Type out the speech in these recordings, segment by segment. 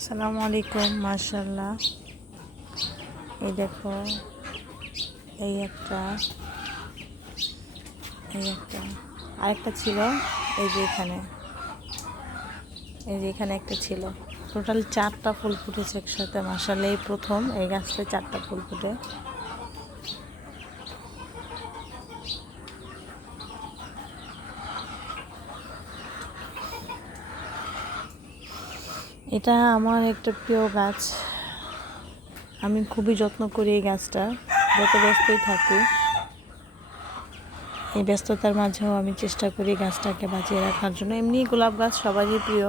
আসসালামু আলাইকুম। মাশাআল্লাহ, এই দেখো, এই একটা আরেকটা ছিল। এই যে এখানে একটা ছিল। টোটাল 4টা ফুল ফুটেছে একসাথে। মাশাআল্লাহ, এই প্রথম এই গাছটা 4টা ফুল ফুটে। এটা আমার একটা প্রিয় গাছ। আমি খুবই যত্ন করি এই গাছটা, যত ব্যস্তই থাকি। এই ব্যস্ততার মাঝেও আমি চেষ্টা করি গাছটাকে বাঁচিয়ে রাখার জন্য। এমনি গোলাপ গাছ সবারই প্রিয়।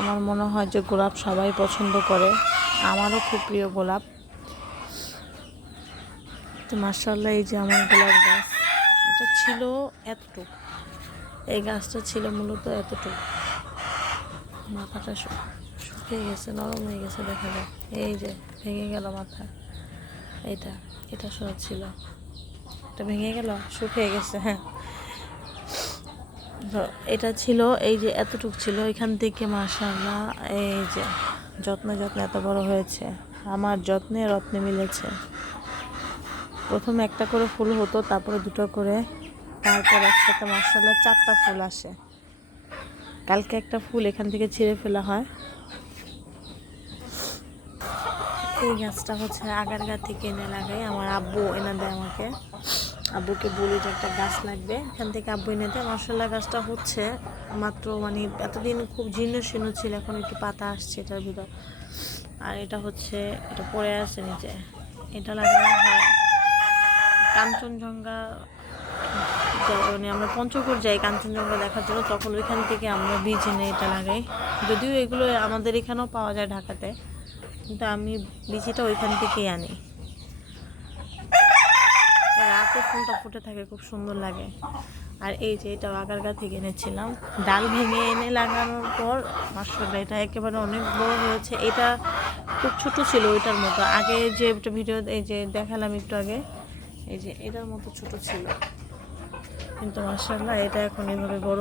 আমার মনে হয় যে গোলাপ সবাই পছন্দ করে, আমারও খুব প্রিয় গোলাপ। তো মাশাআল্লাহ, এই যে আমার গোলাপ গাছ, এটা ছিল এতটুকু। এই গাছটা ছিল মূলত এতটুকু। মাথাটা শুকিয়ে গেছে, নরম হয়ে গেছে, দেখা যায়। এই যে ভেঙে গেল মাথা। এটা সব ছিল, এটা ভেঙে গেল, শুকিয়ে গেছে। হ্যাঁ, এটা ছিল, এই যে এতটুক ছিল। এখান থেকে মাশাআল্লাহ, এই যে যত্নে এত বড় হয়েছে। আমার যত্নে রত্নে মিলেছে। প্রথমে একটা করে ফুল হতো, তারপরে 2টো করে, তারপর একসাথে মাশাআল্লাহ 4টা ফুল আসে। কালকে একটা ফুল এখান থেকে ছিঁড়ে ফেলা হয়। এই গাছটা হচ্ছে আগারগা থেকে এনে লাগাই, আমার আব্বু এনে দেয় আমাকে। আব্বুকে বলি যে একটা গাছ লাগবে, এখান থেকে আব্বু এনে দেয়। মাশাআল্লাহ, গাছটা হচ্ছে মাত্র, মানে এতদিন খুব জীর্ণ শীর্ণ ছিল, এখন একটু পাতা আসছে এটার ভিতর। আর এটা হচ্ছে, এটা পড়ে আছে নিচে। এটা লাগানো হয় কাঞ্চনজঙ্ঘা, মানে আমরা পঞ্চগড় যাই কাঞ্চনজঙ্ঘা দেখার জন্য, তখন ওইখান থেকে আমরা বীজ এনে এটা লাগাই। যদিও এগুলো আমাদের এখানেও পাওয়া যায় ঢাকাতে, কিন্তু আমি বীজটা ওইখান থেকেই আনি। রাতে ফুলটা ফুটে থাকে, খুব সুন্দর লাগে। আর এই যে এটা আগারগা থেকে এনেছিলাম, ডাল ভেঙে এনে লাগানোর পর মাশাআল্লাহ এটা একেবারে অনেক বড় হয়েছে। এটা খুব ছোট ছিল ওইটার মতো। আগে যে একটা ভিডিও এই যে দেখালাম একটু আগে, এই যে এটার মতো ছোট ছিল, কিন্তু মাশাআল্লাহ এটা এখন এভাবে বড়